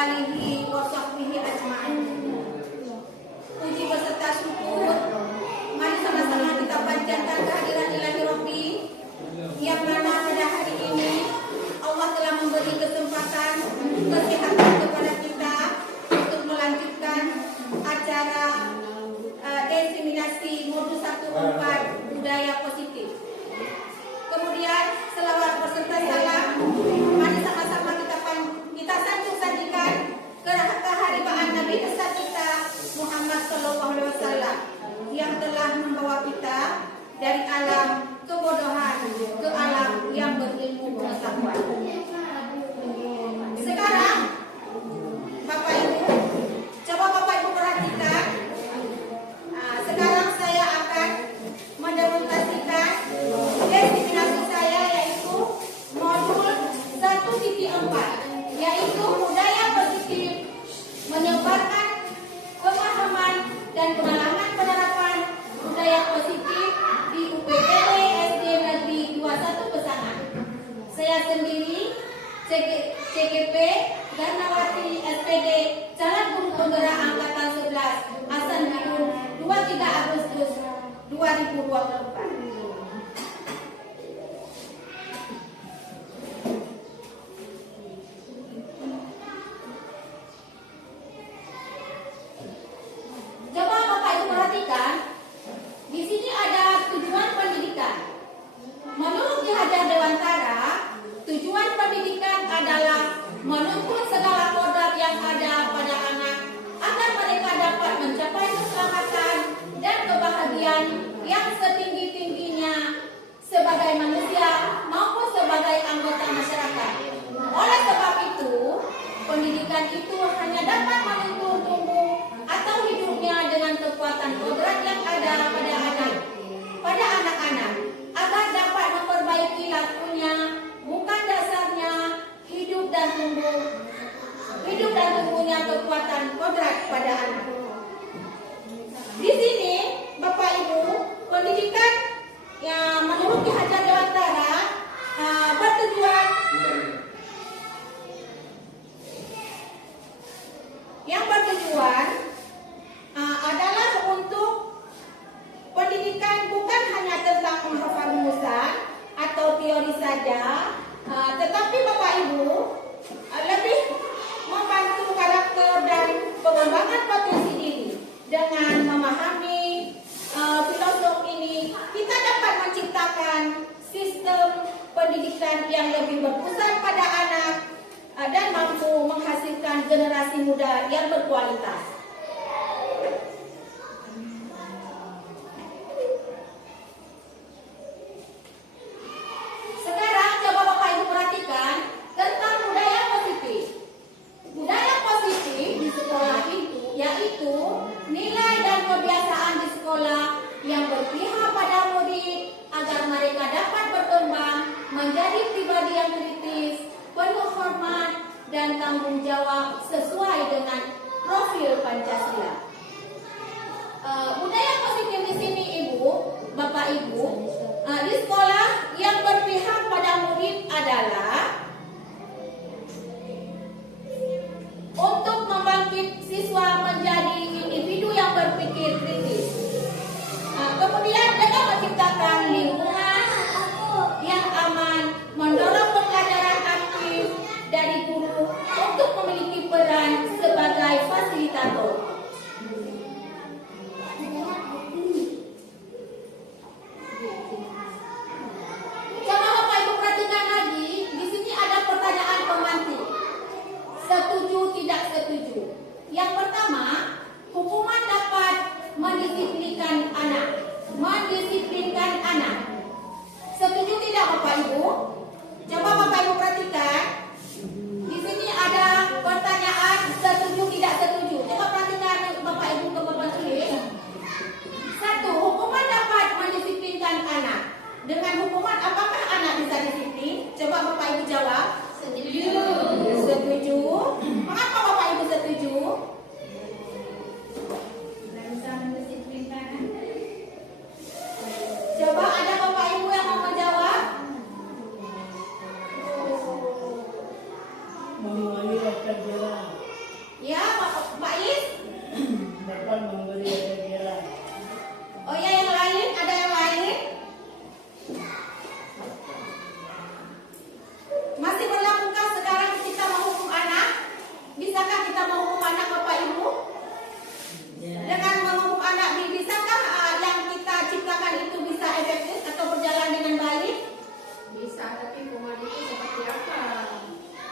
alihi wa sahbihi ajma'in. Puji beserta syukur mari sama-sama kita panjatkan kehadiran Ilahi Rabbi yang mana pada hari ini Allah telah memberi kesempatan kesehatan kepada kita untuk melanjutkan acara diseminasi modul 1/4 budaya positif. Kemudian selawat beserta salam mari sama-sama kita sanjung-sanjungkan keharibaan Nabi besar kita Muhammad sallallahu alaihi wasallam yang telah membawa kita dari alam kebodohan ke alam yang berilmu pengetahuan. Sekarang Bapak Ibu, coba Bapak Ibu perhatikan. Sekarang saya akan mendemonstrasikan diseminasi saya yaitu modul 1.4, yaitu budaya positif, menyebarkan pemahaman dan pengalaman penerapan budaya positif di UPTW SD Negeri 21 Pesangan. Saya sendiri CGP Garnawati SPD Calon Guru Penggerak Angkatan 11 Hasan Bidun 23 Agustus 2024. Coba Bapak Ibu perhatikan, di sini ada tujuan pendidikan. Menurut Ki Hajar Dewantara, tujuan pendidikan adalah menuntun segala kodrat yang ada pada anak agar mereka dapat mencapai keselamatan dan kebahagiaan yang setinggi-tingginya sebagai manusia maupun sebagai anggota masyarakat. Oleh sebab itu, pendidikan itu hanya dapat menuntun tumbuh atau hidupnya dengan kekuatan kodrat yang ada pada anak-anak agar dapat memperbaiki lakunya, bukan dasarnya hidup dan tumbuhnya kekuatan kodrat pada anak. Di sini Bapak Ibu, pendidikan yang menurut Ki Hajar Dewantara bertujuan adalah untuk pendidikan bukan hanya tentang penghafal atau teori saja, tetapi Bapak Ibu lebih membantu karakter dan pengembangan potensi diri. Dengan memahami filosofi ini, kita dapat menciptakan sistem pendidikan yang lebih berpusat pada anak dan mampu menghasilkan generasi muda yang berkualitas. Sekarang coba Bapak Ibu perhatikan tentang budaya positif. Budaya positif di sekolah itu yaitu nilai dan kebiasaan di sekolah yang berpihak pada murid agar mereka dapat berkembang menjadi pribadi yang kritis, penuh hormat dan tanggung jawab sesuai dengan profil Pancasila. Budaya positif di sini Bapak Ibu, di sekolah yang berpihak pada murid adalah untuk membangkit siswa menjadi individu yang berpikir kritis. Kemudian dengan menciptakan lingkungan yang aman, mendorong pembelajaran aktif dari guru untuk memiliki peran sebagai fasilitator. Coba tapi kuman itu seperti apa?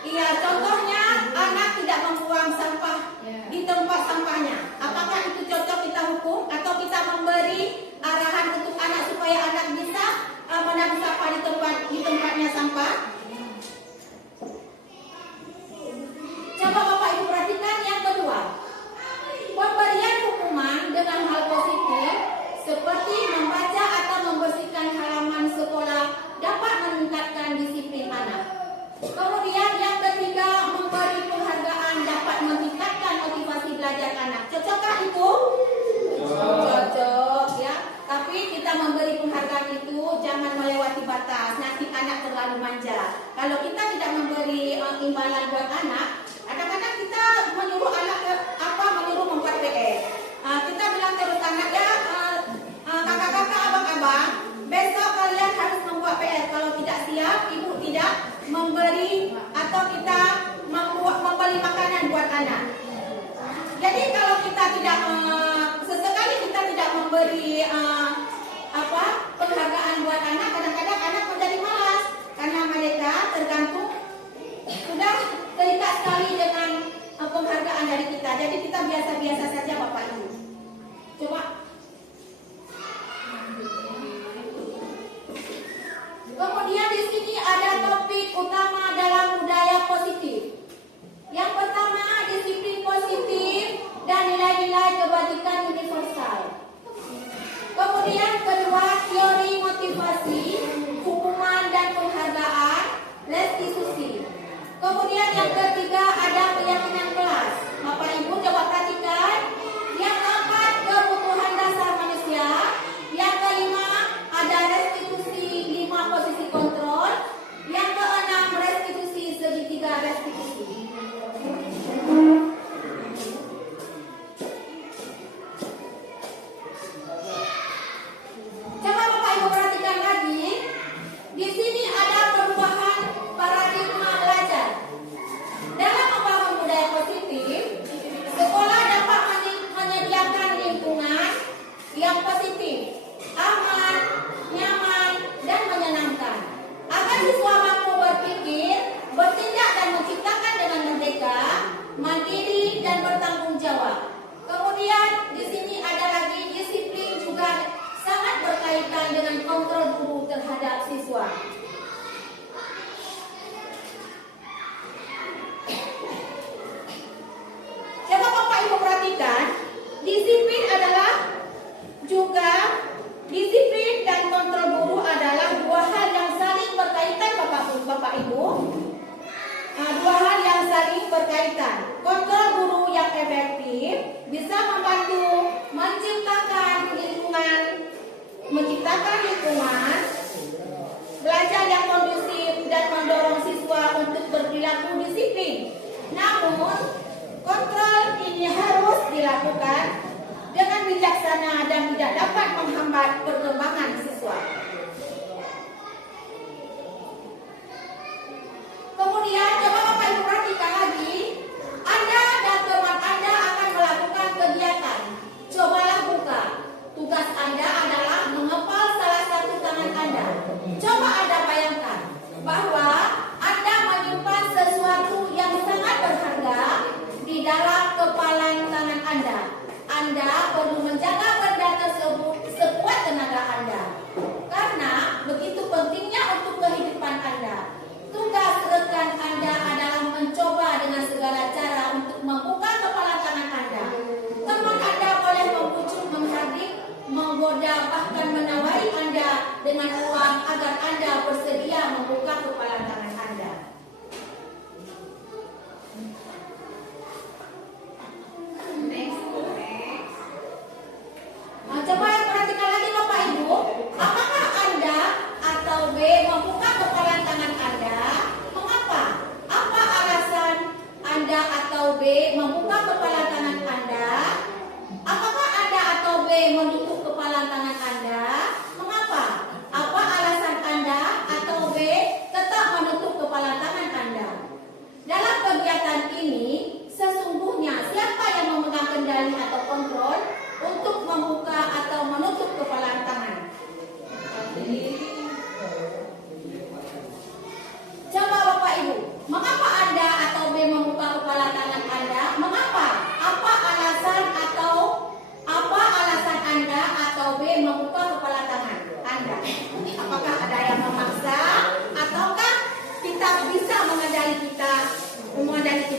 Iya, contohnya anak tidak membuang sampah di tempat sampahnya. Apakah itu cocok kita hukum atau kita memberi arahan untuk anak supaya anak bisa menabung sampah di tempatnya sampah? Coba Bapak Ibu perhatikan yang kedua. Pemberian hukuman dengan hal positif seperti membaca atau membersihkan halaman sekolah dapat meningkatkan disiplin anak. Kemudian yang ketiga, memberi penghargaan dapat meningkatkan motivasi belajar anak. Cocokkah itu? Cocok ya. Tapi kita memberi penghargaan itu jangan melewati batas. Nanti anak terlalu manja. Kalau kita tidak memberi imbalan buat anak, kadang-kadang kita menyuruh anak menyuruh membuat PR. Kita bilang terus anak ya, kakak-kakak, abang-abang, besok kalian harus membuat PR. Kalau tidak siap, ibu tidak memberi atau kita membeli makanan buat anak. Jadi kalau kita tidak sesekali kita tidak memberi penghargaan buat anak, kadang-kadang anak menjadi malas karena mereka tergantung sudah terikat sekali dengan penghargaan dari kita. Jadi kita biasa-biasa saja Bapak Ibu. Coba. Kemudian di sini ada topik utama dalam budaya positif. Yang pertama, disiplin positif dan nilai-nilai kebajikan universal. Kemudian kedua, teori motivasi, hukuman dan penghargaan, restitusi. Kemudian yang ketiga ada keyakinan kelas. Bapak Ibu coba perhatikan. Yang keempat, kebutuhan dasar manusia. Yang kelima, ada restitusi 5 posisi kontrol. Yang keenam, restitusi segitiga restitusi. Coba Bapak Ibu perhatikan lagi. Di sini ada perubahan paradigma belajar. Dalam membangun budaya positif, sekolah dapat menyediakan lingkungan yang positif, aman, nyaman, dan menyenangkan, agar siswa mampu berpikir, bertindak dan menciptakan dengan merdeka, mandiri, dan bertanggung jawab. Kemudian di sini ada lagi disiplin juga sangat berkaitan dengan kontrol guru terhadap siswa. Coba Bapak Ibu perhatikan, disiplin adalah juga disiplin dan kontrol guru adalah dua hal yang saling berkaitan Bapak Ibu. Dua hal yang saling berkaitan. Kontrol guru yang efektif bisa membantu menciptakan lingkungan belajar yang kondusif dan mendorong siswa untuk berperilaku disiplin. Namun, kontrol ini harus dilakukan dengan bijaksana dan tidak dapat menghambat perkembangan siswa. Kemudian, coba Bapak Ibu perhatikan lagi, Anda dan teman Anda akan melakukan kegiatan. Cobalah buka. Tugas Anda adalah mengepal salah satu tangan Anda. Coba Anda bayangkan bahwa Anda menyimpan sesuatu yang sangat berharga di dalam kepalan tangan Anda. Anda perlu menjaga benda tersebut sekuat tenaga Anda.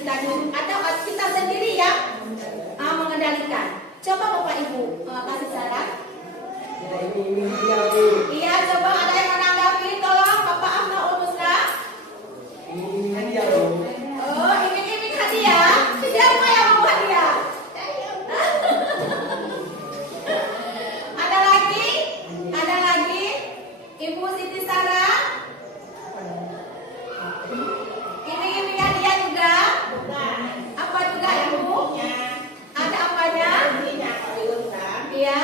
kita dulu atau kita sendiri yang mengendalikan? Coba Bapak Ibu kasih saran. Iya, coba ada yang menanggapi, tolong Bapak Amna Umusna. Oh, iming-iming hadiah. Siapa yang mau hadiah? Ada lagi, Ibu Siti Sarah. Iming-iming hadiah juga. Apa juga Ibu? Ada apanya? Iya.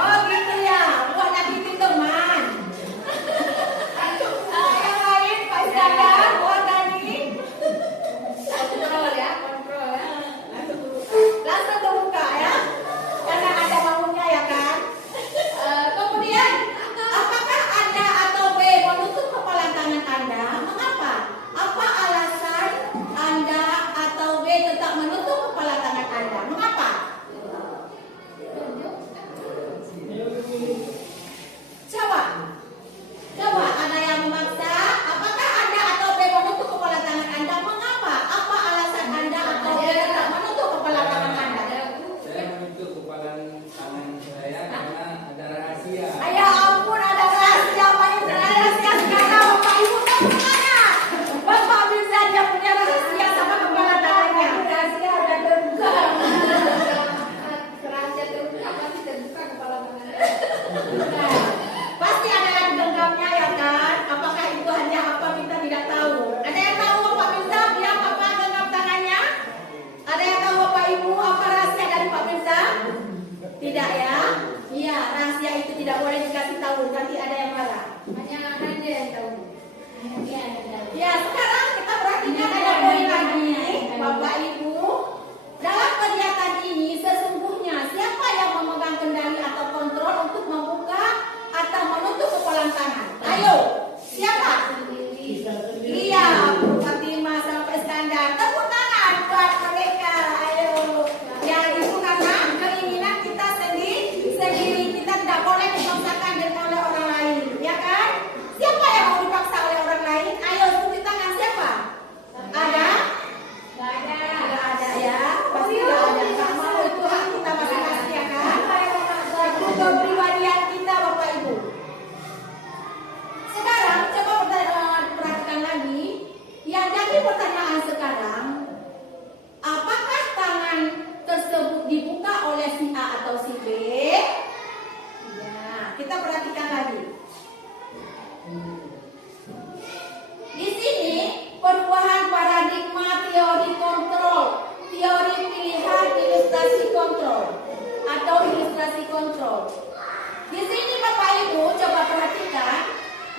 Oh gitu ya, buat nyakitin teman. Yang lain Pak Iskandar, buat Dani. Kontrol ya, kontrol ya. Langsung terbuka ya, karena ada bangunnya ya kan. Kemudian, apakah Anda atau B menutup kepala tangan Anda? Mengapa? Apa alasan Anda atau B tetap menutup kepala tangan Anda? Mengapa? Coba ada yang memaksa. Apakah Anda atau B menutup kepala tangan Anda? Mengapa? Apa alasan Anda atau B tetap menutup kepala tangan Anda? Saya menutup kepala tangan saya karena ada rahasia. Ya ampun, ada rahasia. Apa yang rahasia sekarang? Bapak Ibu tahu mana? Bapak bisa dia punya rahasia sama kepala tangannya. Rahasia ada terbuka. Rahasia terbuka pasti terbuka kepala tangan. Nah, pasti ada yang genggamnya ya kan? Apakah itu hanya apa kita tidak tahu? Ada yang tahu Bapak Mirza dia apa genggam tangannya? Ada yang tahu Bapak Ibu apa rahasia dari Pak Mirza? Tidak ya? Iya, rahasia itu tidak boleh dikasih tahu, nanti ada yang marah. Hanya Anda yang tahu. Ya, sekarang kita perhatikan ada poin lagi, Bapak Ibu. Dalam kegiatan ini sesungguhnya siapa yang memegang kendali atau kontrol untuk membuka atau menutup kepala tangan? Ayo, siapa? Iya, Bu Fatimah sampai Iskandar. Tepuk tangan buat mereka. Ayo. Ya, itu karena keinginan kita sendiri kita tidak boleh dipaksakan oleh orang lain, ya kan? Siapa yang mau dipaksa oleh orang lain? Ayo, tunjuk tangan siapa? Ada? Tidak ada ya. Pasti tidak ada. Tak mau itu hak kita masing-masing ya kan? Itu kepribadian kita Bapak Ibu. Sekarang coba perhatikan lagi. Yang jadi pertanyaan sekarang, apakah tangan tersebut dibuka oleh si A atau si B? Ya, kita perhatikan lagi. Di sini perubahan paradigma teori kontrol, teori pilihan ilustrasi kontrol atau ilustrasi kontrol. Di sini Bapak Ibu coba perhatikan,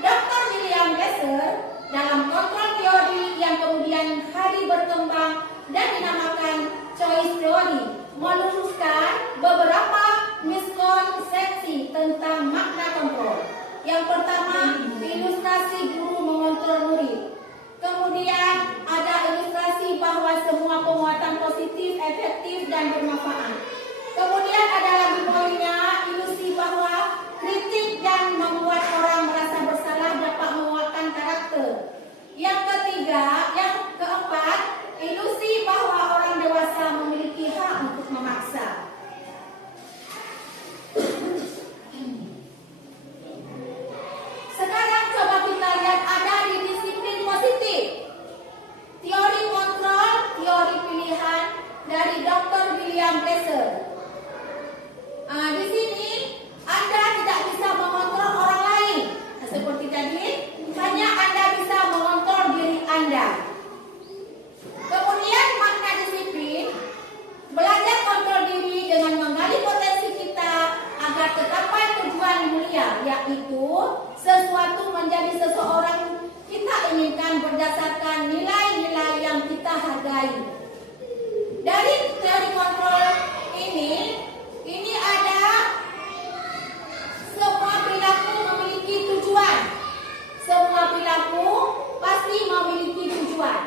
Dr. William Glasser dalam kontrol teori yang kemudian hari berkembang dan dinamakan choice theory meluruskan beberapa miskonsepsi tentang makna kontrol. Yang pertama, ilustrasi guru mengontrol murid. Kemudian ada ilustrasi bahwa semua penguatan positif, efektif, dan bermanfaat. Kemudian ada lagi poinnya, ilusi bahwa kritik dan membuat orang merasa bersalah dapat menguatkan karakter. Yang ketiga, yang keempat, ilusi bahwa orang dewasa memiliki hak untuk memaksa. Sekarang coba kita lihat ada di disiplin positif. Teori kontrol, teori pilihan dari Dr. William Glasser. Di sini Anda tidak bisa mengontrol orang lain. Seperti tadi, hanya Anda bisa mengontrol diri Anda. Kemudian makna disiplin, belajar kontrol diri dengan menggali potensi kita agar tercapai tujuan mulia, yaitu sesuatu menjadi seseorang kita inginkan berdasarkan nilai-nilai yang kita hargai. Dari teori kontrol ini ada semua perilaku memiliki tujuan. Semua perilaku pasti memiliki tujuan.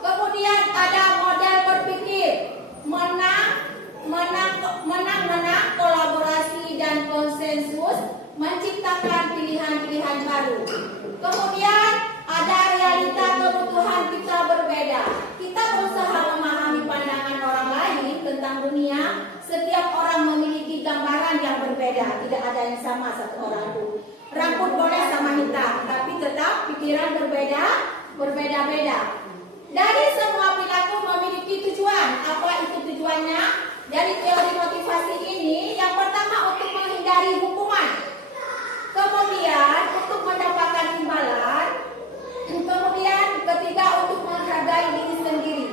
Kemudian ada model berpikir, menang, kolaborasi dan konsensus, menciptakan pilihan-pilihan baru. Kemudian ada realita kebutuhan kita berbeda. Kita yang sama satu orang itu. Rambut boleh sama hitam, tapi tetap pikiran berbeda-beda. Dari semua perilaku memiliki tujuan. Apa itu tujuannya? Dari teori motivasi ini, yang pertama untuk menghindari hukuman, kemudian untuk mendapatkan imbalan, kemudian ketiga untuk menghargai diri sendiri.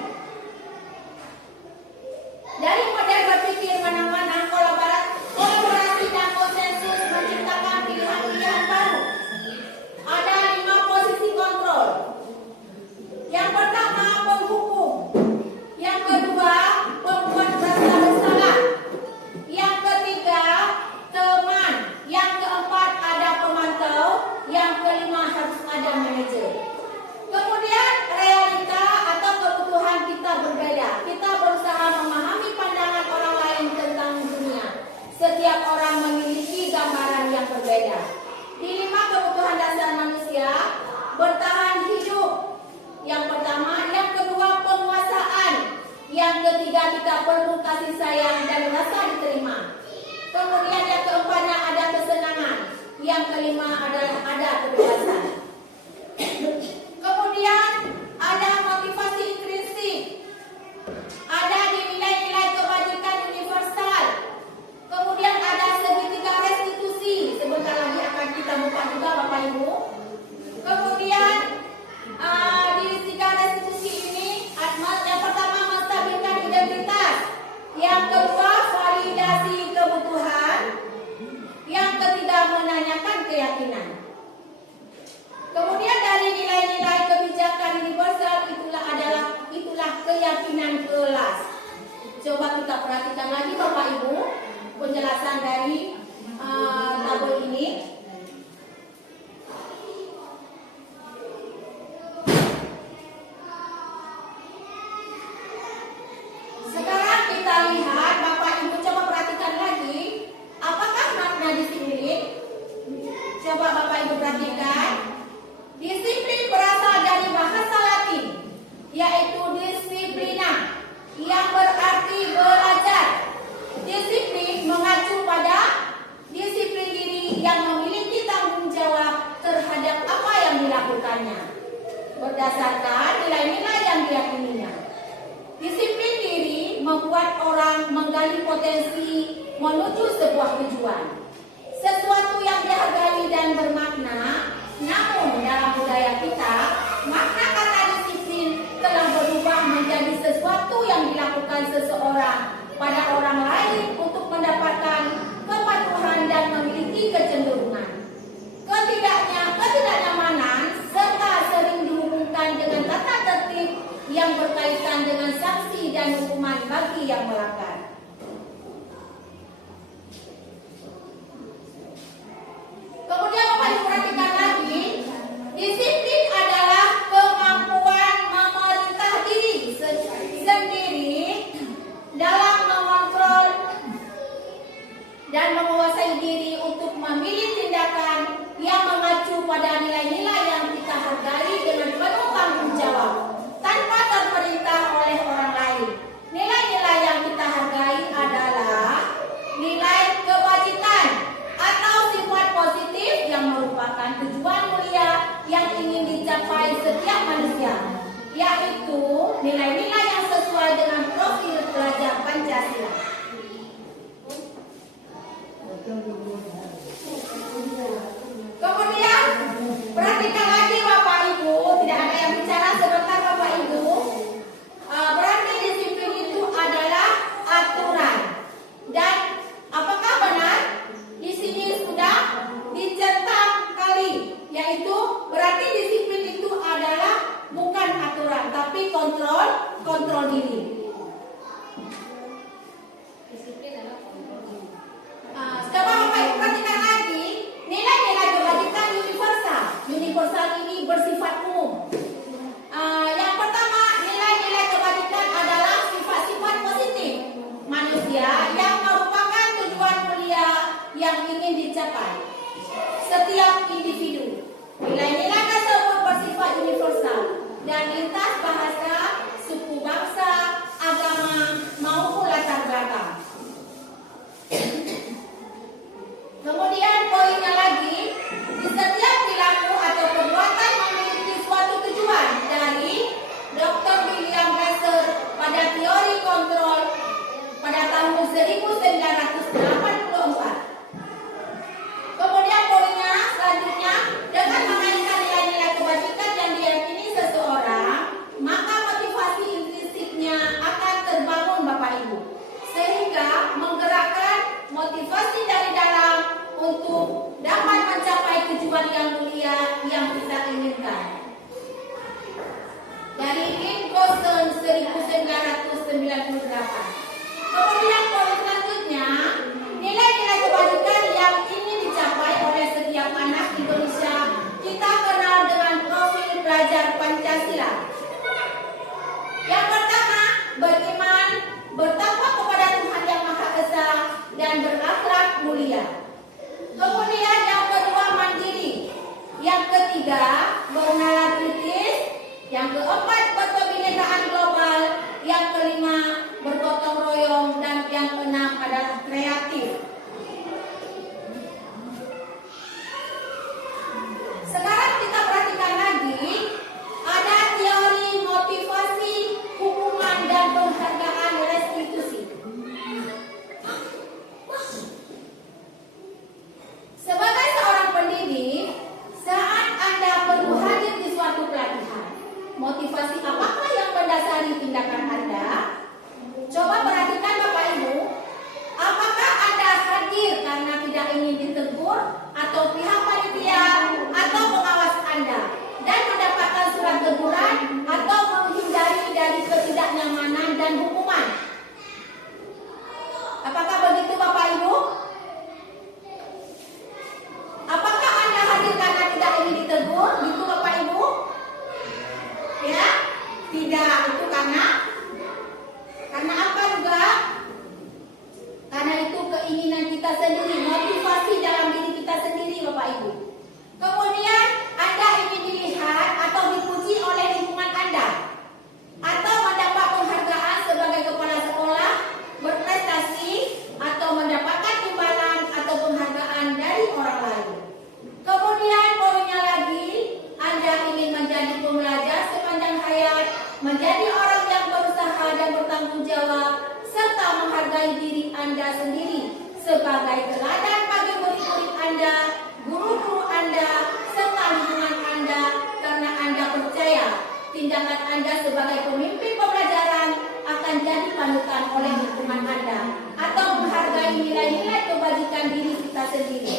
Dari model berpikir mana-mana, kolaborasi dan konsensus menciptakan pilihan-pilihan baru. Ada 5 posisi kontrol. Yang pertama, penghukum. Yang kedua, pembuat merasa bersalah. Yang ketiga, teman. Yang keempat, ada pemantau. Yang kelima, harus ada manajer. Kemudian, realita atau kebutuhan kita berbeda. Kita berusaha memahami pandangan orang lain tentang dunia. Setiap orang memiliki gambaran yang berbeda. Di 5 kebutuhan dasar manusia, bertahan hidup. Yang pertama, yang kedua, penguasaan. Yang ketiga, kita perlu kasih sayang dan rasa diterima. Kemudian yang keempatnya ada kesenangan. Yang kelima adalah ada kebebasan. Kemudian ada motivasi intrinsik. Ada di nilai-nilai kebajikan universal. Kemudian ada segitiga restitusi. Sebentar lagi akan kita buka juga Bapak Ibu. Kemudian di tiga restitusi ini, yang pertama menstabilkan identitas. Yang kedua validasi kebutuhan. Yang ketiga menanyakan keyakinan. Kemudian dari nilai-nilai kebijakan universal itulah keyakinan kelas. Coba kita perhatikan lagi Bapak Ibu penjelasan dari tabel ini. Sekarang kita lihat Bapak Ibu coba perhatikan lagi apakah makna disiplin. Coba Bapak Ibu perhatikan. Disiplin berasal dari bahasa Latin, yaitu disiplina, yang berarti belajar. Disiplin mengacu pada disiplin diri yang memiliki tanggung jawab terhadap apa yang dilakukannya, berdasarkan nilai-nilai yang diyakininya. Disiplin diri membuat orang menggali potensi menuju sebuah tujuan. Sesuatu yang dihargai dan bermakna. Namun dalam budaya kita, makna kata disiplin telah berubah menjadi sesuatu yang dilakukan seseorang pada orang lain untuk mendapatkan kepatuhan dan memiliki kecenderungan. Ketidaknyamanan serta sering dihubungkan dengan tata tertib yang berkaitan dengan sanksi dan hukuman bagi yang melanggar. Kemudian Bapak Ibu perhatikan lagi, disiplin adalah kemampuan memerintah diri sendiri dalam mengontrol dan menguasai diri untuk memilih tindakan yang mengacu pada nilai-nilai yang kita hargai dengan penuh tanggung jawab tanpa terperintah oleh orang lain. Nilai-nilai yang kita hargai adalah nilai kebajikan atau sifat positif yang merupakan tujuan mulia yang ingin dicapai setiap manusia, yaitu nilai-nilai yang sesuai dengan profil pelajar Pancasila. Kemudian perhatikan lagi Bapak Ibu, tidak ada yang bicara sebentar Bapak Ibu. Berarti disiplin itu adalah aturan. Dan apakah benar? Di sini sudah dicetak kali, yaitu berarti disiplin itu adalah bukan aturan, tapi kontrol diri. Disiplin adalah kontrol. Coba Bapak Ibu perhatikan lagi nilai-nilai kebajikan universal. Universal ini bersifat umum. Yang pertama, nilai-nilai kebajikan adalah sifat-sifat positif manusia yang merupakan tujuan mulia yang ingin dicapai setiap individu. Nilai-nilai tersebut bersifat universal dan lintas bahasa, suku bangsa, 398. Kemudian poin selanjutnya, nilai-nilai kebajikan yang ingin dicapai oleh setiap anak Indonesia kita kenal dengan profil pelajar Pancasila. Yang pertama, beriman, bertakwa kepada Tuhan Yang Maha Esa, dan berakhlak mulia. Kemudian yang kedua, mandiri. Yang ketiga, bernalar kritis. Yang keempat, berkebinekaan global. Yang kelima, bergotong royong. Dan yang keenam adalah kreatif. Sekarang kita perhatikan lagi, ada teori motivasi, hukuman, dan penghargaan restitusi. Sebagai seorang pendidik, saat Anda perlu hadir di suatu pelatihan, motivasi apakah yang mendasari tindakan Anda? Coba perhatikan Bapak Ibu, apakah Anda hadir karena tidak ingin ditegur, atau pihak panitia, atau pengawas Anda, dan mendapatkan surat teguran, atau menghindari dari ketidaknyamanan dan hukuman? Apakah begitu Bapak Ibu? Apakah Anda hadir karena tidak ingin ditegur? Gitu Bapak Ibu? Ya? Tidak. Itu karena apa juga? Karena itu keinginan kita sendiri, motivasi dalam diri kita sendiri Bapak Ibu. Kemudian Anda ingin dilihat atau dipuji oleh lingkungan Anda, atau mendapat penghargaan sebagai kepala sekolah, berprestasi, atau mendapatkan imbalan atau penghargaan dari orang lain. Kemudian poinnya lagi, Anda ingin menjadi pembelajar sepanjang hayat, menjadi orang yang berusaha dan bertanggung jawab, serta menghargai diri Anda sendiri sebagai teladan bagi murid-murid Anda, guru-guru Anda, serta lingkungan Anda, karena Anda percaya tindakan Anda sebagai pemimpin pembelajaran akan jadi panutan oleh lingkungan Anda, atau menghargai nilai-nilai kebajikan diri kita sendiri.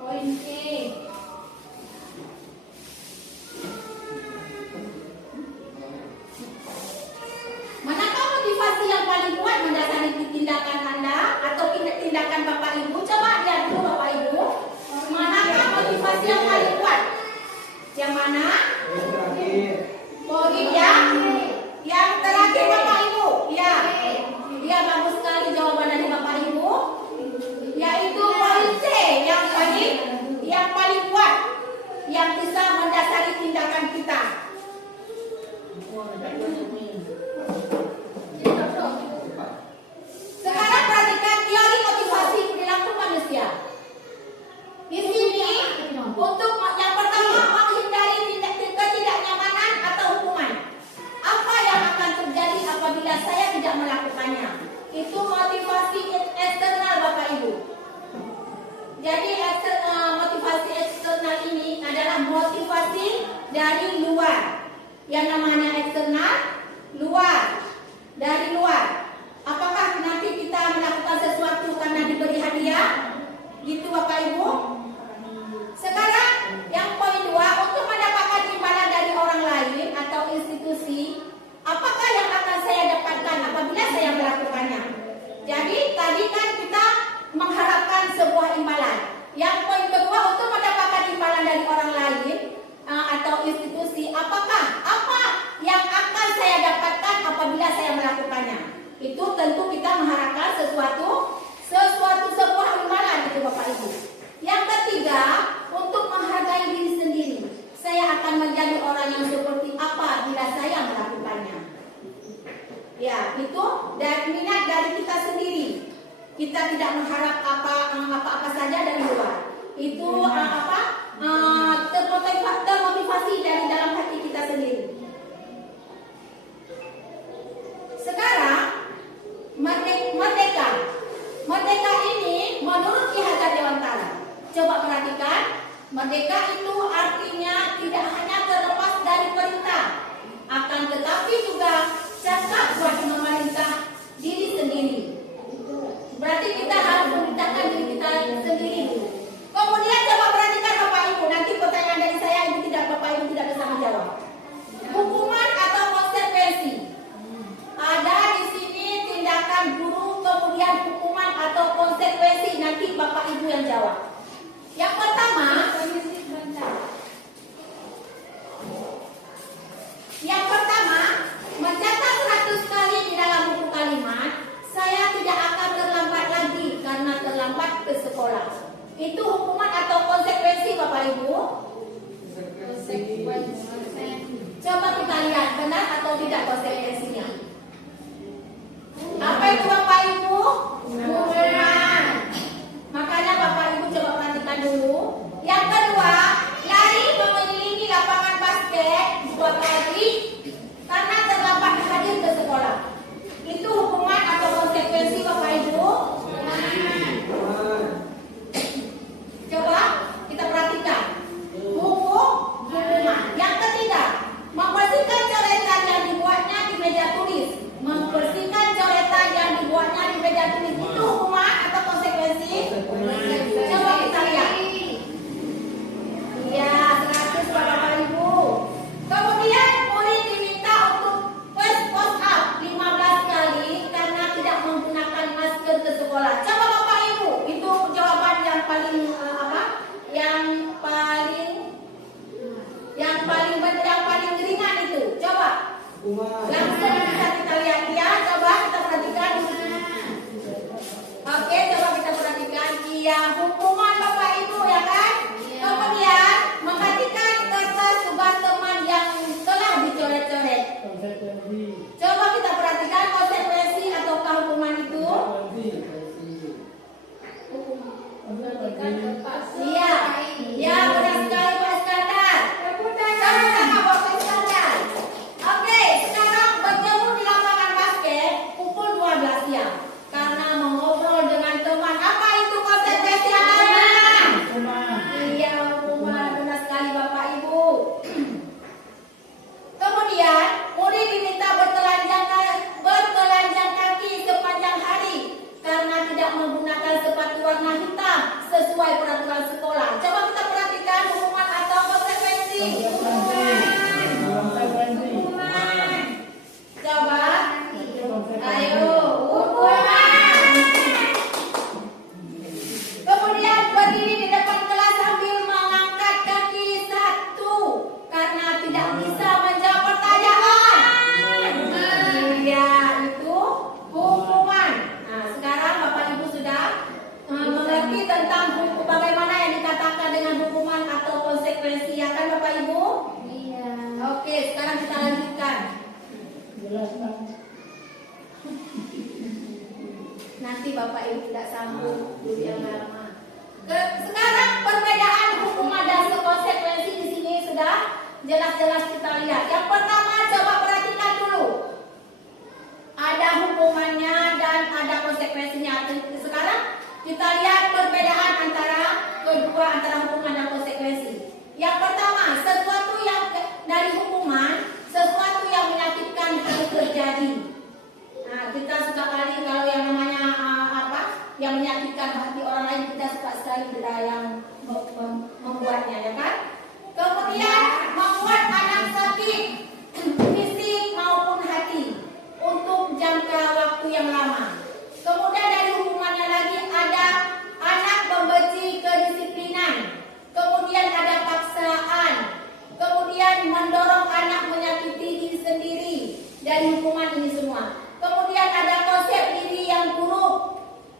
Poin E. Manakah motivasi yang paling kuat mendasari tindakan Anda atau tindakan Bapak Ibu? Coba lihat dulu Bapak Ibu. Manakah motivasi yang paling kuat? Yang mana? Poin yang terakhir Bapak Ibu. Ya. Ya, bagus sekali jawaban dari Bapak Ibu. Yaitu poin C yang paling kuat, yang bisa mendasari tindakan kita. Sekarang perhatikan teori motivasi perilaku manusia. Di sini untuk yang pertama, menghindari ketidaknyamanan atau hukuman. Apa yang akan terjadi apabila saya tidak melakukannya? Itu motivasi eksternal Bapak Ibu. Jadi motivasi eksternal ini adalah motivasi dari luar. Yang namanya eksternal, luar, dari luar. Apakah nanti kita melakukan sesuatu karena diberi hadiah? Gitu Bapak Ibu. Sekarang yang poin 2, untuk mendapatkan imbalan dari orang lain atau institusi, apakah yang akan saya dapatkan apabila saya melakukannya? Jadi tadi kan kita mengharapkan sebuah imbalan. Yang poin kedua, untuk mendapatkan imbalan dari orang lain atau institusi, apa yang akan saya dapatkan apabila saya melakukannya? Itu tentu kita mengharapkan sebuah imbalan itu Bapak Ibu. Yang ketiga, untuk menghargai diri sendiri. Saya akan menjadi orang yang seperti apa bila saya melakukannya. Ya, itu dari minat dari kita sendiri. Kita tidak mengharap apa saja dari luar. Itu termotivasi dari dalam hati kita sendiri. Sekarang merdeka. Merdeka ini menurut Ki Hajar Dewantara. Coba perhatikan, merdeka itu artinya tidak hanya terlepas dari perintah, akan tetapi juga cakap buat memerintah diri sendiri. Berarti kita harus memerintahkan diri kita sendiri. Kemudian coba perhatikan Bapak Ibu, nanti pertanyaan dari saya Bapak Ibu tidak bisa menjawab. paling ringan itu? Coba. Hukuman. Langsung bisa kita lihat ya. Coba kita perhatikan. Oke, coba kita perhatikan. Iya, hukuman Bapak Ibu ya kan? Kemudian mematikan kertas tugas teman yang telah dicoret-coret. Konsekuensi. Coba kita perhatikan konsekuensi ataukah hukuman itu. Mematikan kertas. Iya, ya benar sekali Pak Iskandar. Sama-sama Bapak Iskandar. Oke, sekarang bertemu di lapangan basket pukul 12 siang karena mengobrol dengan teman. Apa itu konsekuensi agama? Hukuman. Iya, hukuman. Benar sekali Bapak Ibu. Kemudian, murid diminta bertelanjang kaki sepanjang hari karena tidak menggunakan sepatu warna hitam sesuai peraturan sekolah. Coba kita perhatikan hukuman atau konsekuensi. Konsekuensi. Coba, ayo, hukuman. Kemudian berdiri di depan kelas sambil mengangkat kaki satu karena tidak bisa menjawab pertanyaan. Iya, itu hukuman. Nah, sekarang Bapak Ibu sudah mengerti tentang bagaimana yang dikatakan dengan hukuman atau konsekuensi, ya kan Bapak Ibu? Iya. Oke, sekarang kita lanjutkan. Jelaskan. Nanti Bapak Ibu tidak sambung dulu yang lama. Sekarang perbedaan hukuman dan konsekuensi di sini sudah jelas-jelas kita lihat. Yang pertama coba perhatikan dulu. Ada hukumannya dan ada konsekuensinya. Sekarang kita lihat perbedaan antara hukuman dan konsekuensi. Yang pertama, sesuatu yang dari hukuman, sesuatu yang menyakitkan harus terjadi. Nah, kita suka kali kalau yang namanya yang menyakitkan hati orang lain, kita suka sekali yang membuatnya, ya kan? Kemudian membuat anak sakit fisik maupun hati untuk jangka waktu yang lama. Kemudian dari hukumannya lagi ada anak membenci kedisiplinan. Kemudian ada paksaan. Kemudian mendorong anak menyakiti diri sendiri dari hukuman ini semua. Kemudian ada konsep diri yang buruk.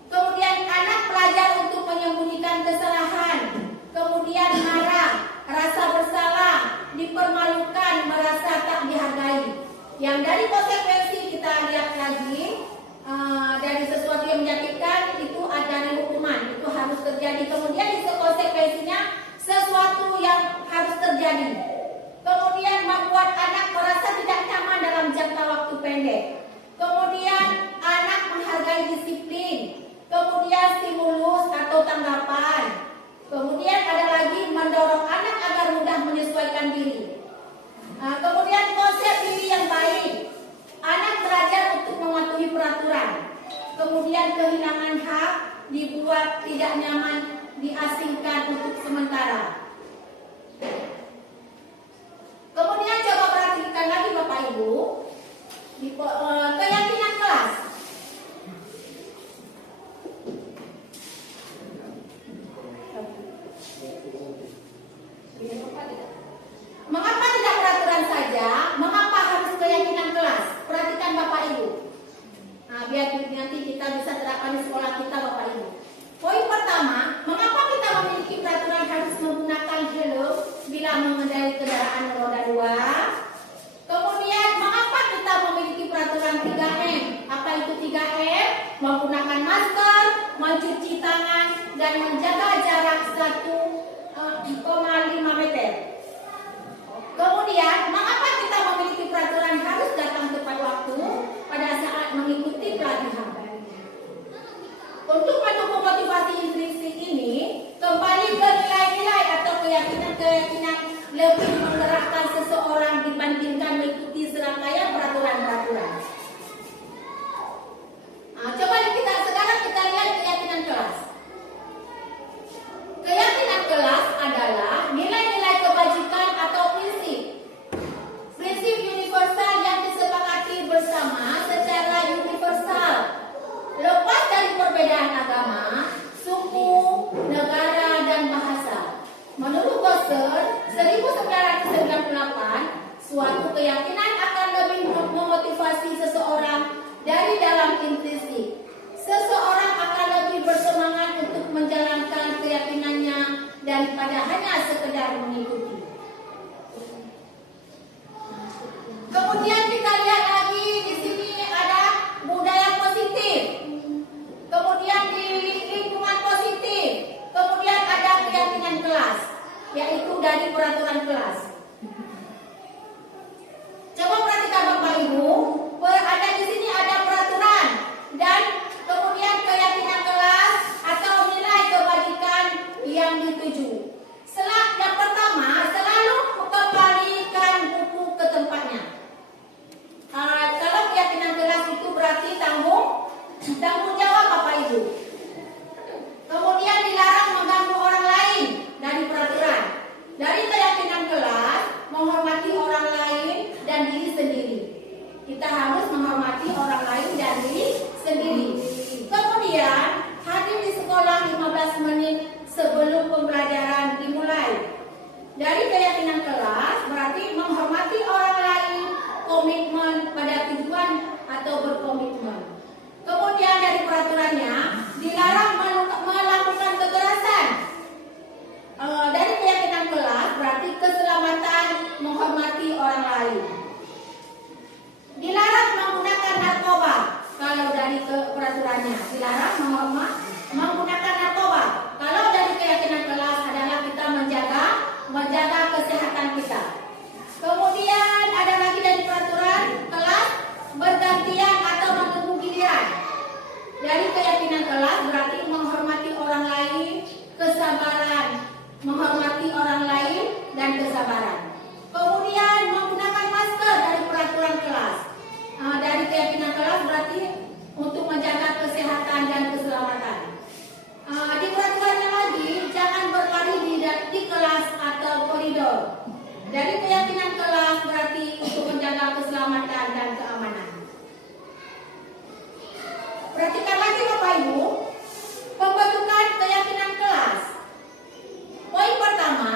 Kemudian anak belajar untuk menyembunyikan kesalahan. Kemudian marah, rasa bersalah, dipermalukan, merasa tak dihargai. Yang dari konsekuensi kita lihat lagi, dari sesuatu yang menyakitkan itu ada dari hukuman, itu harus terjadi. Kemudian di konsekuensinya sesuatu yang harus terjadi. Kemudian membuat anak merasa tidak nyaman dalam jangka waktu pendek. Kemudian anak menghargai disiplin. Kemudian stimulus atau tanggapan. Kemudian ada lagi mendorong anak agar mudah menyesuaikan diri. Kemudian konsep diri yang baik. Anak belajar untuk mematuhi peraturan. Kemudian kehilangan hak, dibuat tidak nyaman, diasingkan untuk sementara. Kemudian coba perhatikan lagi Bapak Ibu, keyakinan kelas. Mengapa tidak peraturan saja? Mengapa harus keyakinan kelas? Perhatikan Bapak Ibu. Nah, biar nanti kita bisa terapkan di sekolah kita Bapak Ibu. Poin pertama, mengapa kita memiliki peraturan harus menggunakan helm bila mengendarai kendaraan roda 2? Kemudian, mengapa kita memiliki peraturan 3M? Apa itu 3M? Menggunakan masker, mencuci tangan, dan menjaga jarak 1,5 meter. Kemudian, mengapa kita memiliki peraturan harus datang tepat waktu pada saat mengikuti pelatihan? Untuk mendukung motivasi intrinsik ini, kembali ke nilai-nilai atau keyakinan-keyakinan lebih menggerakkan seseorang dibandingkan mengikuti serangkaian peraturan-peraturan. Nah, coba sekarang kita lihat keyakinan kelas. Keyakinan kelas adalah nilai-nilai kebajikan atau prinsip. Prinsip universal yang disepakati bersama secara universal. Lepas dari perbedaan agama, suku, negara, dan bahasa. Menurut Lawson 1998, suatu keyakinan akan lebih memotivasi seseorang dari dalam intrinsik. Seseorang akan lebih bersemangat untuk menjalankan keyakinannya daripada hanya sekedar mengikuti. Kemudian kita lihat lagi di sini ada budaya positif. Kemudian di lingkungan positif. Kemudian ada keyakinan kelas, yaitu dari peraturan kelas. Coba perhatikan Bapak Ibu, ada di sini ada peraturan dan kemudian keyakinan kelas atau nilai kebajikan yang dituju. Yang pertama, selalu kembalikan buku ke tempatnya. Kalau keyakinan kelas itu berarti tanggung jawab Bapak Ibu. Kemudian dilarang mengganggu orang lain dari peraturan. Dari keyakinan kelas, menghormati orang lain dan diri sendiri. Kita harus menghormati orang lain dan diri sendiri. Kemudian hadir di sekolah 15 menit sebelum pembelajaran dimulai. Dari keyakinan kelas berarti menghormati orang lain, komitmen pada tujuan atau berkomitmen. Kemudian dari peraturannya dilarang melakukan kekerasan. Dari keyakinan kelas berarti keselamatan, menghormati orang lain. Dilarang menggunakan narkoba. Kalau dari peraturannya dilarang menggunakan narkoba. Kalau dari keyakinan kelas adalah kita menjaga kesehatan kita. Kemudian ada lagi dari peraturan kelas bergantian atau menunggu giliran. Dari keyakinan kelas berarti menghormati orang lain, kesabaran, menghormati orang lain dan kesabaran. Kemudian menggunakan masker dari peraturan kelas. Dari keyakinan kelas berarti untuk menjaga kesehatan dan keselamatan. Di peraturannya lagi jangan berlari di kelas atau koridor. Dari keyakinan kelas berarti untuk menjaga keselamatan dan keamanan. Perhatikan lagi Bapak Ibu, pembentukan keyakinan kelas. Poin pertama,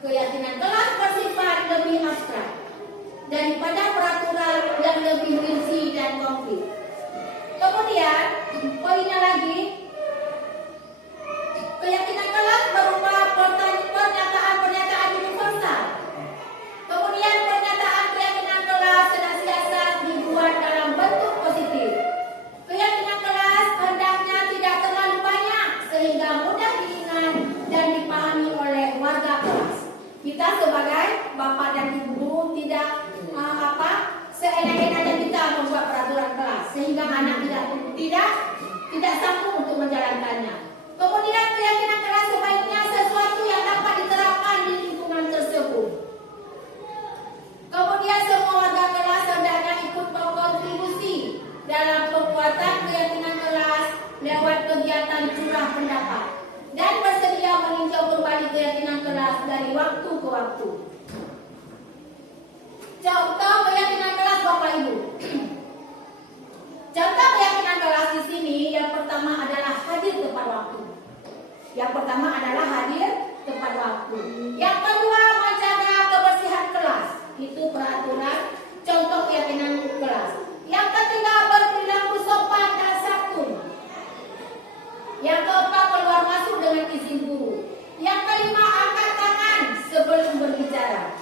keyakinan kelas bersifat lebih abstrak daripada peraturan yang lebih rinci dan konkret. Kemudian, poinnya lagi, keyakinan kelas berupa pernyataan universal. Kemudian pernyataan keyakinan kelas senantiasa dibuat dalam bentuk positif. Keyakinan kelas hendaknya tidak terlalu banyak sehingga mudah diingat dan dipahami oleh warga kelas. Kita sebagai bapak dan ibu tidak seenak-enaknya kita membuat peraturan kelas sehingga anak tidak sanggup untuk menjalankannya. Kemudian keyakinan kelas sebaiknya sesuatu yang dapat diterapkan di lingkungan tersebut. Kemudian semua warga kelas hendaknya ikut berkontribusi dalam penguatan keyakinan kelas lewat kegiatan curah pendapat dan bersedia meninjau kembali keyakinan kelas dari waktu ke waktu. Contoh keyakinan kelas Bapak Ibu. Contoh keyakinan kelas di sini yang pertama adalah hadir tepat waktu. Yang pertama adalah hadir tepat waktu. Yang kedua menjaga kebersihan kelas. Itu peraturan contoh keyakinan kelas. Yang ketiga berperilaku sopan dan santun. Yang keempat keluar masuk dengan izin guru. Yang kelima angkat tangan sebelum berbicara.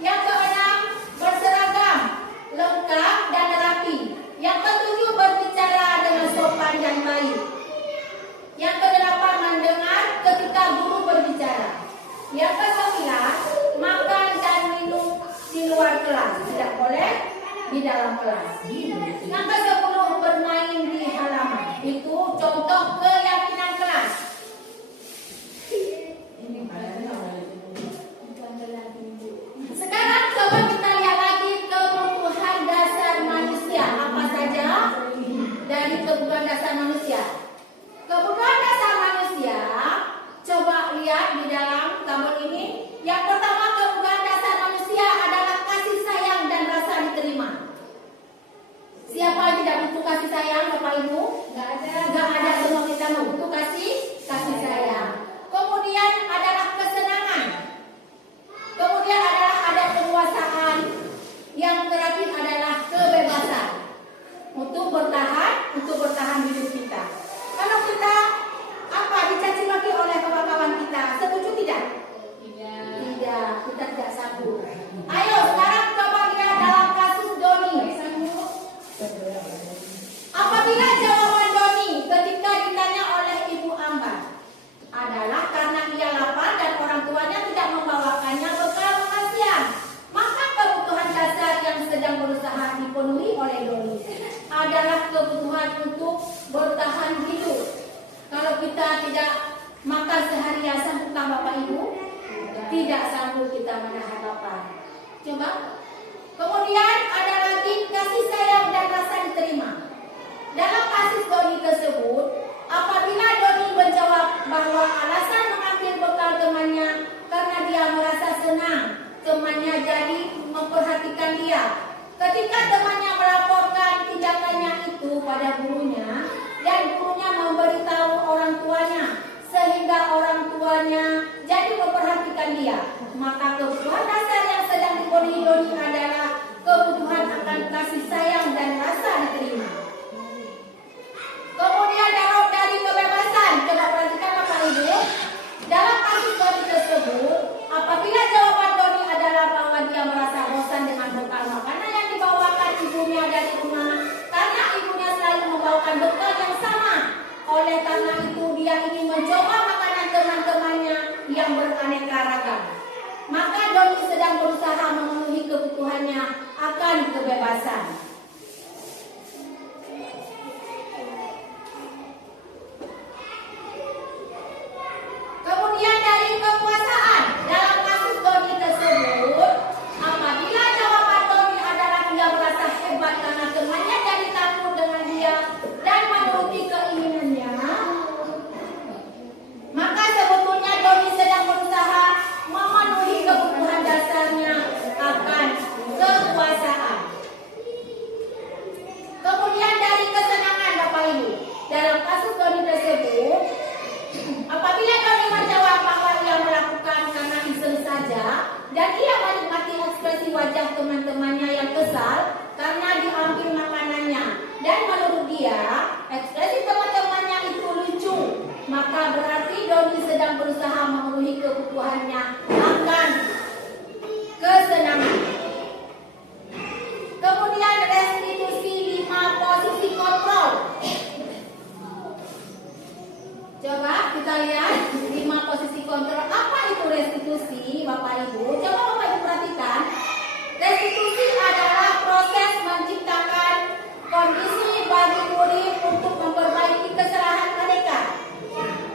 Yang keenam berseragam lengkap dan rapi. Yang ketujuh berbicara dengan sopan dan baik. Yang kedelapan mendengar ketika guru berbicara. Yang kesembilan makan dan minum di luar kelas, tidak boleh di dalam kelas. Yang ke-10 bermain di halaman. Itu contoh keyakinan kelas. Sekarang coba kita lihat lagi kebutuhan dasar manusia. Apa saja dari kebutuhan dasar manusia? Kebutuhan dasar manusia, coba lihat di dalam tabel ini. Yang pertama, kebutuhan dasar manusia adalah kasih sayang dan rasa diterima. Siapa yang tidak butuh kasih sayang, Bapak Ibu? Gak ada semua kita butuh kasih tidak sanggup kita menahan lapar. Coba. Kemudian ada lagi kasih sayang dan rasa diterima. Dalam kasus Doni tersebut, apabila Doni menjawab bahwa alasan mengambil bekal temannya karena dia merasa senang temannya jadi memperhatikan dia. Ketika temannya melaporkan tindakannya itu pada gurunya dan gurunya memberitahu orang tuanya sehingga orang tuanya jadi memperhatikan dia, maka kebutuhan dasar yang sedang dipenuhi Doni adalah kebutuhan akan kasih sayang dan rasa diterima. Kemudian dari kebebasan, coba perhatikan Bapak Ibu. Dalam kasus Doni tersebut, apabila jawaban Doni adalah bahwa dia merasa bosan dengan bekal makanan yang dibawakan ibunya dari rumah, karena ibunya selalu membawakan bekal yang sama. Oleh karena itu dia ingin mencoba makanan teman-temannya yang beraneka ragam. Maka Doni sedang berusaha memenuhi kebutuhannya akan kebebasan. Kemudian dari kekuasaan, dalam kasus Doni tersebut, apabila jawaban Doni adalah dia merasa hebat karena temannya jadi takut dengan dia dan menuruti keinginannya, maka sebetulnya Doni sedang berusaha memenuhi kebutuhan dasarnya akan kekuasaan. Kemudian dari kesenangan Bapak Ibu, dalam kasus Doni tersebut, apabila Doni menjawab bahwa ia melakukan karena iseng saja dan ia menikmati ekspresi wajah teman-temannya yang kesal karena diambil makanannya dan menurut dia ekspresi teman-temannya itu lucu, maka berarti Doni sedang berusaha memenuhi kebutuhannya akan kesenangan. Kemudian restitusi 5 posisi kontrol. Coba kita lihat 5 posisi kontrol. Apa itu restitusi, Bapak Ibu? Coba Bapak Ibu perhatikan. Restitusi adalah proses menciptakan kondisi bagi murid untuk memperbaiki kesalahan mereka,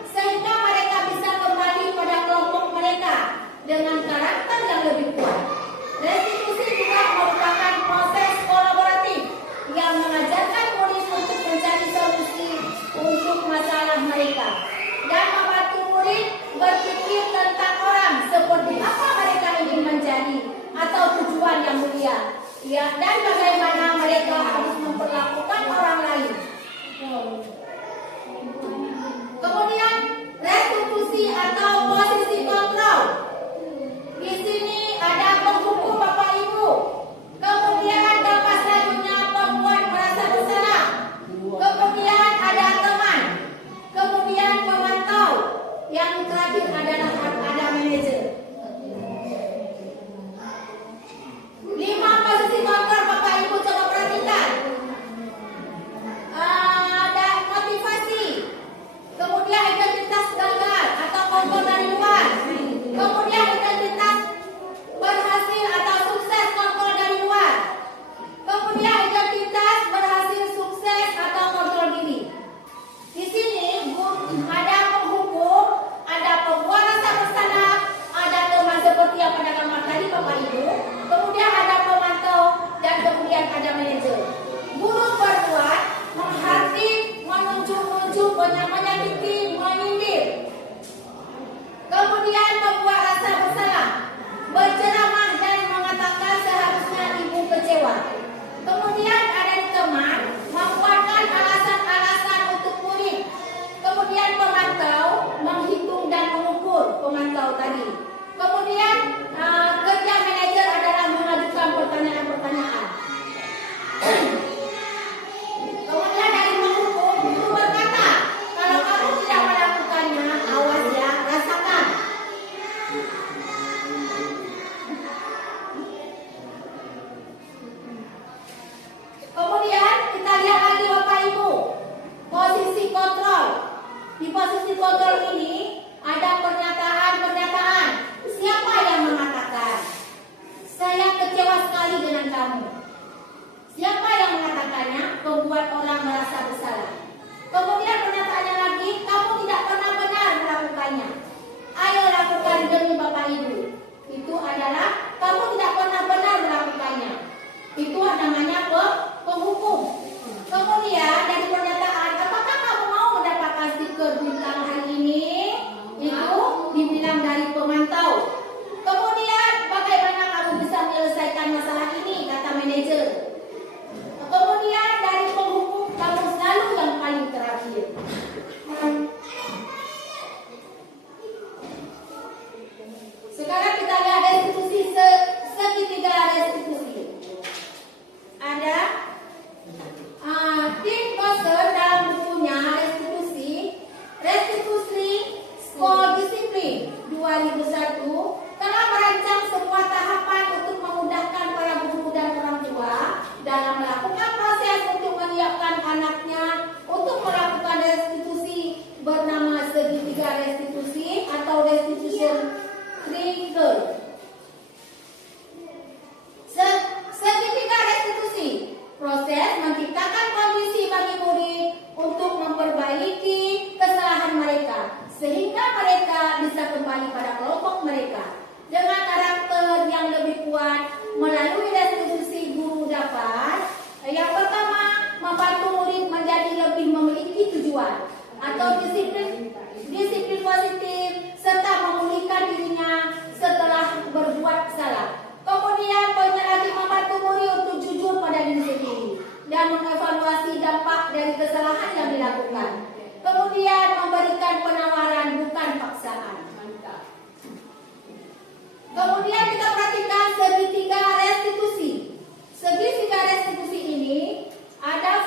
sehingga mereka bisa kembali pada kelompok mereka Kemudian kita perhatikan segitiga restitusi. Segitiga restitusi ini ada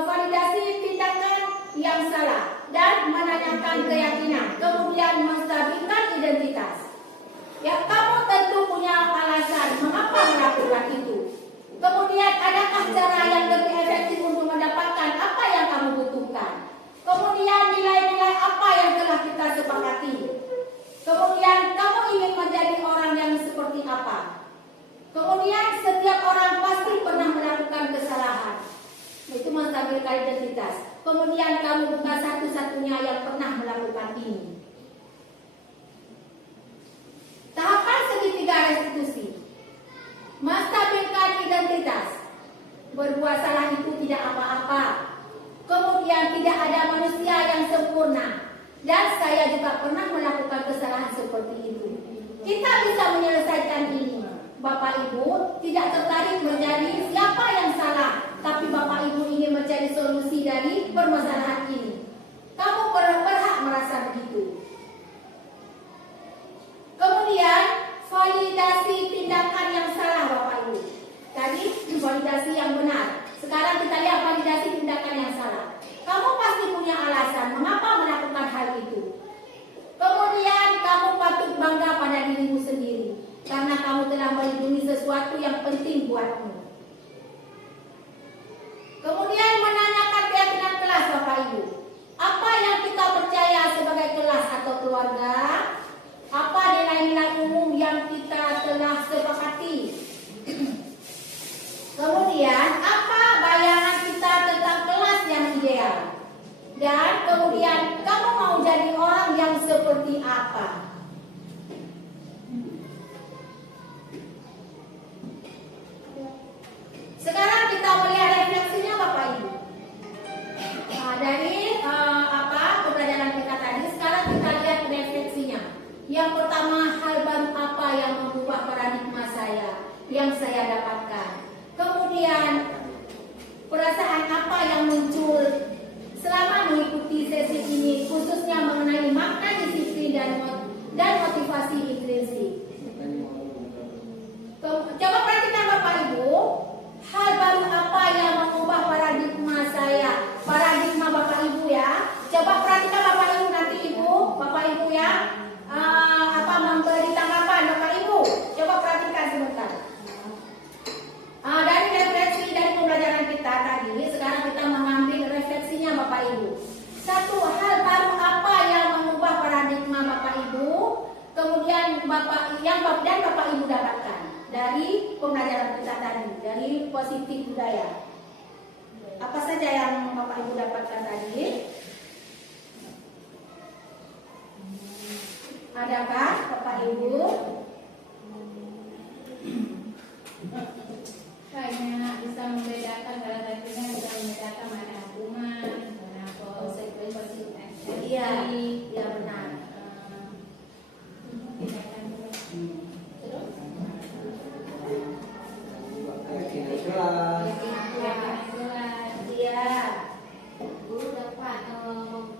validasi tindakan yang salah dan menanyakan keyakinan, kemudian menstabilkan identitas. Ya, kamu tentu punya alasan mengapa melakukan itu. Kemudian adakah cara yang lebih efektif untuk mendapatkan apa yang kamu butuhkan? Kemudian nilai-nilai apa yang telah kita sepakati? Kemudian kamu ingin menjadi orang yang seperti apa? Kemudian setiap orang pasti pernah melakukan kesalahan. Itu menstabilkan identitas. Kemudian kamu bukan satu-satunya yang pernah melakukan ini. Tahapan segitiga restitusi. Menstabilkan identitas. Berbuat salah itu tidak apa-apa. Kemudian tidak ada manusia yang sempurna. Dan saya juga pernah melakukan kesalahan seperti itu. Kita bisa menyelesaikan ini. Bapak Ibu tidak tertarik menjadi siapa yang salah, tapi Bapak Ibu ingin mencari solusi dari permasalahan ini. Kamu berhak merasa begitu. Kemudian validasi tindakan yang salah, Bapak Ibu. Tadi validasi yang benar. Sekarang kita lihat validasi tindakan yang salah. Kamu pasti punya alasan mengapa melakukan hal itu. Kemudian kamu patut bangga pada dirimu sendiri karena kamu telah melindungi sesuatu yang penting buatmu. Kemudian menanyakan keyakinan kelas, Bapak Ibu. Apa yang kita percaya sebagai kelas atau keluarga? Apa nilai-nilai umum yang kita telah sepakati? Kemudian apa bayangan kita tentang kelas yang ideal? Dan kemudian kamu mau jadi orang yang seperti apa? Sekarang kita melihat refleksinya, Bapak Ibu. Dari pembelajaran kita tadi, sekarang kita lihat refleksinya. Yang pertama, hal baru apa yang mengubah paradigma saya, yang saya dapatkan. Kemudian perasaan apa yang muncul selama mengikuti sesi ini, khususnya mengenai makna disiplin dan motivasi intrinsik. Coba perhatikan, Bapak Ibu. Hal baru apa yang mengubah paradigma saya, paradigma Bapak Ibu ya. Coba perhatikan Bapak Ibu, nanti Ibu, Bapak Ibu ya, memberi tanggapan Bapak Ibu. Coba perhatikan sebentar. Dari refleksi dari pembelajaran kita tadi, sekarang kita mengambil refleksinya Bapak Ibu. Satu, hal baru apa yang mengubah paradigma Bapak Ibu, kemudian Bapak Ibu dapatkan dari pembelajaran kita tadi, dari positif budaya. Apa saja yang Bapak Ibu dapatkan tadi? Adakah Bapak Ibu? Kayaknya bisa membedakan, salah satunya bisa membedakan mana hukuman, mana konsekuensi. Iya, ya benar. Guru dapat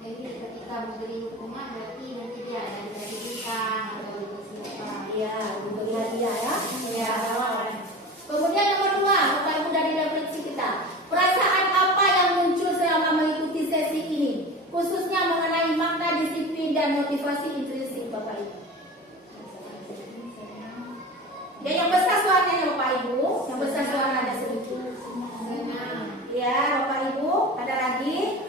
ketika memberi hukuman berarti nanti dia ada diberikan atau dipersilakan. Iya, diberi hadiah ya. Iya. Kemudian nomor 2, Bapak Ibu dari refleksi kita. Perasaan apa yang muncul selama mengikuti sesi ini, khususnya mengenai makna disiplin dan motivasi intrinsik, Bapak Ibu. Ya, yang besar suaranya Bapak Ibu, yang besar suara ada sedikit. Ya, Bapak Ibu, ada lagi?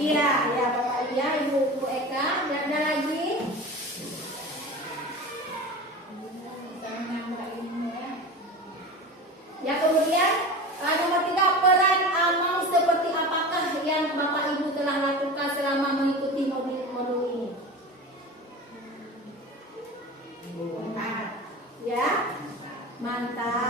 Iya, ya Bapak Ibu, ya Ibu Eka, ada lagi? Ya, kemudian nomor 3, peran amal seperti apakah yang Bapak Ibu telah lakukan selama mengikuti modul ini? Ya, mantap.